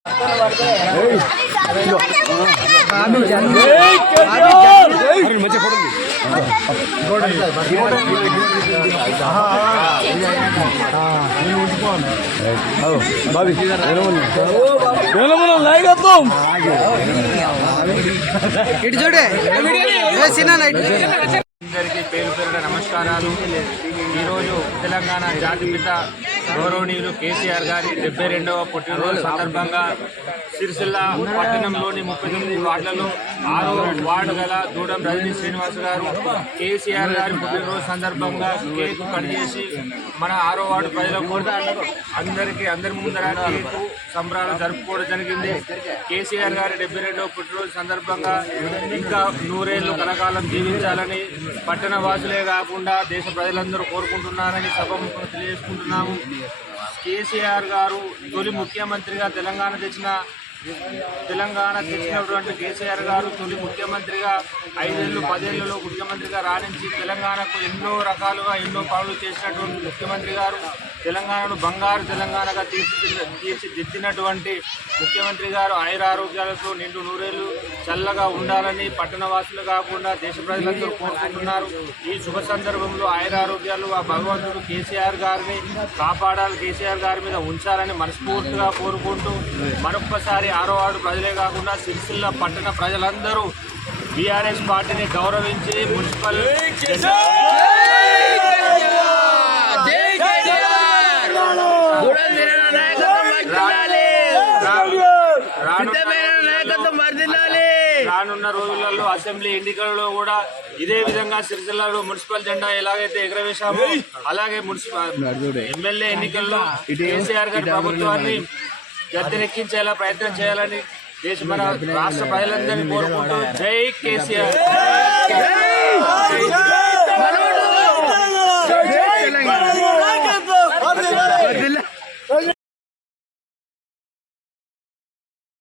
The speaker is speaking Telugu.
ఇటు చూడే అందరికీ పేరు పేరున నమస్కారాలు. ఈరోజు తెలంగాణ జాతిపిత గౌరవనీయులు కేసీఆర్ గారి 72వ పుట్టినరోజు సందర్భంగా సిరిసిల్ల పట్టణంలోని 39 వార్డులలో 6వ వార్డు గల దూడం రజనీ శ్రీనివాస్ గారు కేసీఆర్ గారి పుట్టినరోజు సందర్భంగా కేక్ కట్ చేసి మన 6వ వార్డు ప్రజలకు అందరి ముందర కేకు సంబరాలు జరుపుకోవడం జరిగింది. కేసీఆర్ గారి 72వ పుట్టినరోజు సందర్భంగా ఇంకా 100 ఏళ్ళు కలకాలం జీవించాలని పట్టణ వాసులే కాకుండా దేశ ప్రజలందరూ కోరుకుంటున్నారని సభముఖంగా తెలియజేసుకుంటున్నాము. కేసీఆర్ గారు తొలి ముఖ్యమంత్రిగా తెలంగాణ తెచ్చినటువంటి కేసీఆర్ గారు తొలి ముఖ్యమంత్రిగా 5 ఏళ్ళు 10 ఏళ్లలో ముఖ్యమంత్రిగా రాణించి తెలంగాణకు ఎన్నో రకాలుగా ఎన్నో పనులు చేసినటువంటి ముఖ్యమంత్రి గారు తెలంగాణను బంగారు తెలంగాణగా తీర్చిదిద్దినటువంటి ముఖ్యమంత్రి గారు ఆయురారోగ్యాలతో నిండు 100 ఏళ్ళు చల్లగా ఉండాలని పట్టణవాసులు కాకుండా దేశ ప్రజలందరూ కోరుకుంటున్నారు. ఈ శుభ సందర్భంలో ఆయురారోగ్యాలు ఆ భగవంతుడు కేసీఆర్ గారిని కాపాడాలి, కేసీఆర్ గారి మీద ఉంచాలని మనస్ఫూర్తిగా కోరుకుంటూ మరొక్కసారి 6వ వార్డు ప్రజలే కాకుండా సిరిసిల్ల పట్టణ ప్రజలందరూ బీఆర్ఎస్ పార్టీని గౌరవించి మున్సిపల్ రానున్న రోజులలో అసెంబ్లీ ఎన్నికలలో కూడా ఇదే విధంగా సిరిసిల్లలో మున్సిపల్ జెండా ఎలాగైతే ఎగరవేశామో అలాగే ఎమ్మెల్యే ఎన్నికల్లో కేసీఆర్ గారి ప్రభుత్వాన్ని గద్దెనెక్కించేలా ప్రయత్నం చేయాలని మన రాష్ట్ర ప్రజలందరినీ కోరుకుంటూ జై కేసీఆర్.